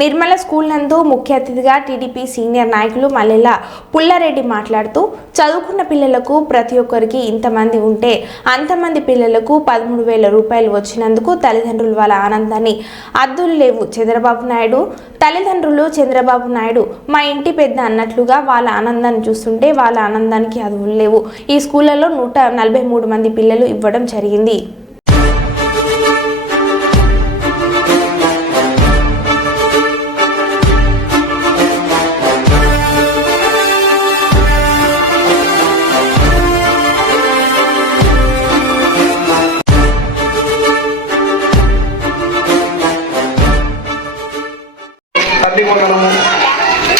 Nirmala school నందు ముఖ్య అతిథిగా టీడీపీ సీనియర్ నాయకులు మల్లెల పుల్లారెడ్డి మాట్లాడుతూ చదువుకున్న పిల్లలకు ప్రతి ఒక్కరికి ఇంతమంది ఉంటే అంతమంది పిల్లలకు పదమూడు వేల రూపాయలు వచ్చినందుకు తల్లిదండ్రులు వాళ్ళ ఆనందాన్ని అద్దులు లేవు. చంద్రబాబు నాయుడు తల్లిదండ్రులు చంద్రబాబు నాయుడు మా ఇంటి పెద్ద అన్నట్లుగా వాళ్ళ ఆనందాన్ని చూస్తుంటే వాళ్ళ ఆనందానికి అదువులు లేవు. ఈ స్కూళ్ళలో నూట నలభై మూడు మంది పిల్లలు ఇవ్వడం జరిగింది.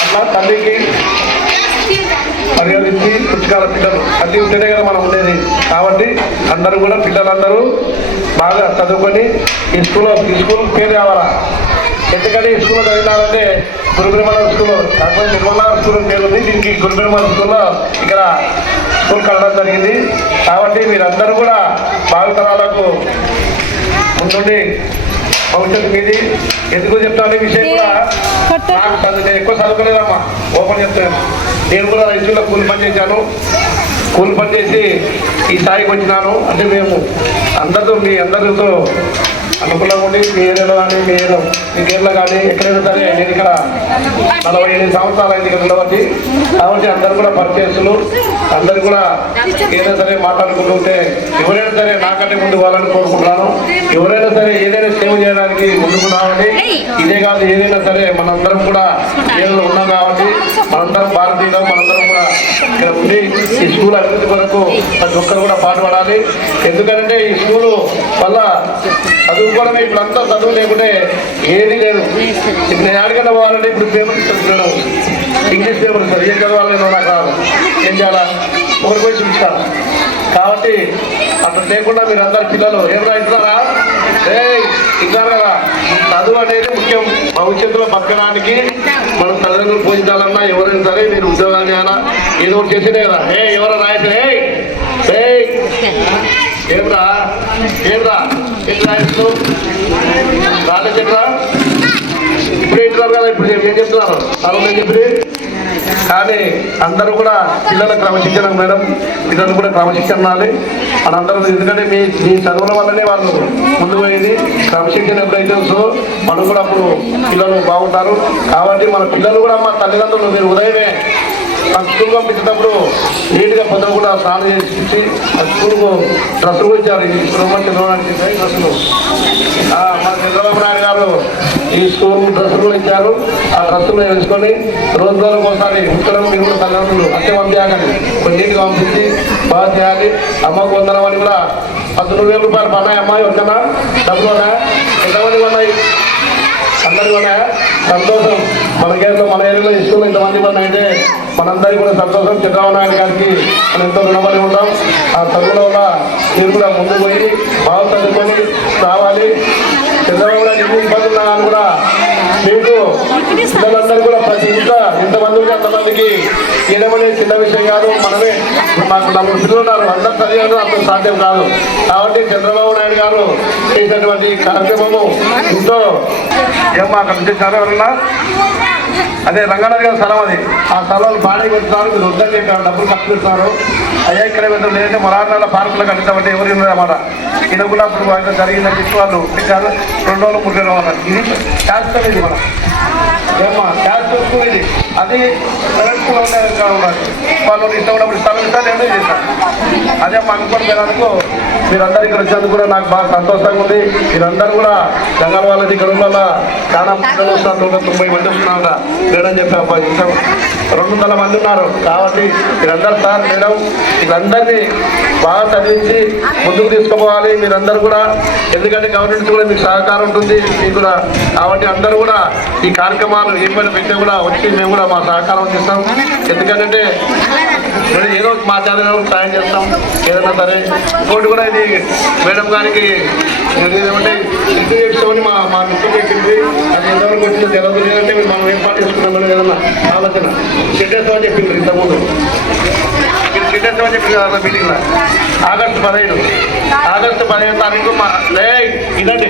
అట్లా తల్లికి మర్యాదించి పుస్తకాల పిల్లలు. తల్లి ఉంటేనే కదా మనం ఉండేది. కాబట్టి అందరూ కూడా పిల్లలందరూ బాగా చదువుకొని ఈ స్కూల్లో ఈ స్కూల్ పేరు రావాలా? ఎందుకంటే ఈ స్కూల్లో చదివినారంటే గురుబ్రహ్మణ స్కూల్. కాకపోతే నిర్మలా స్కూల్ పేరు ఉంది. దీనికి గురుబ్రహ్మణ స్కూల్లో ఇక్కడ స్కూల్ కట్టడం జరిగింది. కాబట్టి మీరందరూ కూడా భావితరాలకు ముందుండి భవిష్యత్తు మీది. ఎందుకు చెప్తాను? ఈ విషయం కూడా నాకు చదువు నేను ఎక్కువ చదువుకోలేదమ్మా. ఓపెన్ చెప్తాను నేను కూడా రైతుల్లో కూలి పని చేశాను. కూలి పని చేసి ఈ స్థాయికి వచ్చినాను. అంటే మేము అందరితో మీ అందరితో అనుకూలంగా ఉండి మీ కానీ మీ ఏరియా మీ కానీ ఎక్కడైనా సరే నేను ఇక్కడ నలభై ఎనిమిది సంవత్సరాలు అయింది ఇక్కడ ఉండబట్టి. కాబట్టి అందరూ కూడా పరిచయస్తులు అందరు కూడా ఏదైనా సరే మాట్లాడుకుంటుంటే ఎవరైనా సరే నాకంటే ముందు వాళ్ళని కోరుకుంటున్నాను. ఎవరైనా సరే ఏదైనా సేవ చేయడానికి ముందుకు రావాలి. ఇదే కాదు ఏదైనా సరే మనందరం కూడా ఏదో ఉన్నాం కాబట్టి మనందరం భారతీయులం మనందరం కూడా ఇక్కడ ఉండి ఈ స్కూల్ అభివృద్ధి కొరకు ప్రతి ఒక్కరు కూడా పాటుపడాలి. ఎందుకంటే ఈ స్కూలు వల్ల చదువుకోవడమే ఇప్పుడు అంతా చదువు లేకుంటే ఏది లేదు. ఇప్పుడు నేను ఆడికన్నా పోవాలంటే ఇప్పుడు పేపర్ చదువుతున్నాను ఇంగ్లీష్ పేపర్ సార్ ఏం చదవాలో నాకు రాదు. ఏం చేయాలా? ఒకరి పోయి చూపిస్తాను కాబట్టి అట్లా లేకుండా మీరు అందరు పిల్లలు ఏం రాయిస్తున్నారా? ఏ ఇంకా కదా చదువు అనేది ముఖ్యం. భవిష్యత్తులో బతకడానికి మనం తల్లిదండ్రులు పోషించాలన్నా ఎవరైనా సరే మీరు ఉద్యోగాలు చేయాలా ఏదో ఒకటి చేసేదే కదా. ఏ ఎవరైనా రాయట్లే. ఏమ్రా ఏమ్రా ఏం రాక రాలే చెప్పరా ఇప్పుడు ఏంటున్నారు కదా ఇప్పుడు ఏం చెప్తున్నారు? అలా చెప్పి కానీ అందరూ కూడా పిల్లల క్రమశిక్షణ మేడం పిల్లలు కూడా క్రమశిక్షణ ఉండాలి. మనందరూ ఎందుకంటే మీ మీ చదువుల వల్లనే వాళ్ళు ముందు పోయేది. క్రమశిక్షణ ఎప్పుడైతే వస్తుందో మనం కూడా అప్పుడు పిల్లలు బాగుంటారు. కాబట్టి మన పిల్లలు కూడా మా తల్లిదండ్రులు మీరు ఉదయమే ఆ స్కూల్ పంపించేటప్పుడు నీట్గా పొద్దున కూడా స్నానం చేసి ఆ స్కూల్కు డ్రస్సులు ఇచ్చారు. ఈ స్కూల్ చదవడానికి డ్రెస్సులు. మన చంద్రబాబు నాయుడు గారు ఈ స్కూల్ డ్రస్సులు కూడా ఇచ్చారు. ఆ డ్రస్సులు వేసుకొని రోజు ఒకసారి ఉత్తరం మీరు కూడా తల్లిదండ్రులు అత్తే పంపించాలి కొన్నింటికి పంపించి బాగా చేయాలి. అమ్మకు వందనం అని కూడా పద్దెనిమిది వేల రూపాయలు పన్నాయి అమ్మాయి వచ్చానా డబ్బులు ఉన్నాయా ఎంతమంది ఉన్నాయి అందరికీ ఉన్నాయా సంతోషం. మన కేసులో మన ఏరియాలో ఇష్టం ఇంతమంది మంది అయితే మనందరికీ కూడా సంతోషం. చంద్రబాబు నాయుడు గారికి మనం ఎంతో రుణపడి ఉంటాం. ఆ చదువులో కూడా మీరు కూడా ముందుకు పోయి బాగా చదువుకొని రావాలి. చంద్రబాబు నాయుడు ఎన్ని ఇబ్బందులు ఉన్నా కూడా మీకు పిల్లలందరూ కూడా ప్రతి ఇంత ఎంతమంది ఉంటే అంతమందికి ఏదేమనే చిన్న విషయం కాదు. మనమే మాకు నలుగురు పిల్లలు ఉన్నారు అందరు చదివారు అంత సాధ్యం కాదు. కాబట్టి చంద్రబాబు నాయుడు గారు చేసినటువంటి కార్యక్రమము ఎంతో ఏమో అక్కడ చేశారు ఎవరన్నా? అదే రంగనాథ్ గారి స్థలం అది. ఆ స్థలాలు బాడీ పెడతారు మీరు వద్దని చెప్పారు డబ్బులు ఖర్చు పెడతారు అయ్యా ఇక్కడ వెళ్తాం లేదంటే మొరాళ్ళ పార్కులు కట్టిస్తామంటే ఎవరు అన్నమాట. ఇది ఆయన జరిగిన విషయాలు పెట్టారు రెండు రోజులు మూడు రోజులు అన్నారు ఇది శాస్త్రం ఇది మన. శాస్త్రం ఇది. అది ప్రైవేట్ ఉండాలి వాళ్ళు ఇష్టం ఉన్నప్పుడు ఇస్తాను ఇస్తారు నేను చేశాను అదే మా అనుకోని అనుకో మీరందరూ ఇక్కడ వచ్చినందుకు కూడా నాకు బాగా సంతోషంగా ఉంది. మీరందరూ కూడా జంగల్ వాళ్ళది ఇక్కడ ఉన్న చాలా పిల్లలు వస్తున్నారు తొంభై మంది వస్తున్నారు మేడం చెప్పా ఇంకా రెండు వందల మంది ఉన్నారు. కాబట్టి మీరందరూ సార్ మేడం మీరందరినీ బాగా చదివించి ముందుకు తీసుకుపోవాలి. మీరందరూ కూడా ఎందుకంటే గవర్నమెంట్ కూడా మీకు సహకారం ఉంటుంది. మీకు కూడా కాబట్టి అందరూ కూడా ఈ కార్యక్రమాలు ఏమైనా పెట్టినా కూడా వచ్చి మేము కూడా మా సహకారం చేస్తాం ఎందుకంటే ఏదో మా చదివిన సాయం చేస్తాం. ఏదైనా సరే ఇంకోటి కూడా ఇది మేడం గారికి ఏమంటే ఇంటర్వ్యూ మా మా నృత్యం చెప్పింది అది ఎంతవరకు వచ్చిందో తెలియదు లేదంటే మనం ఏం చేసుకున్నాం ఏదన్నా ఆలోచన. సిద్ధేస్తామని చెప్పింది ఇంతకుముందు. మీరు చెప్పింది కదా మీటింగ్లో ఆగస్టు పదిహేడు ఆగస్టు పదిహేను తారీఖు మా లే ఇదండి.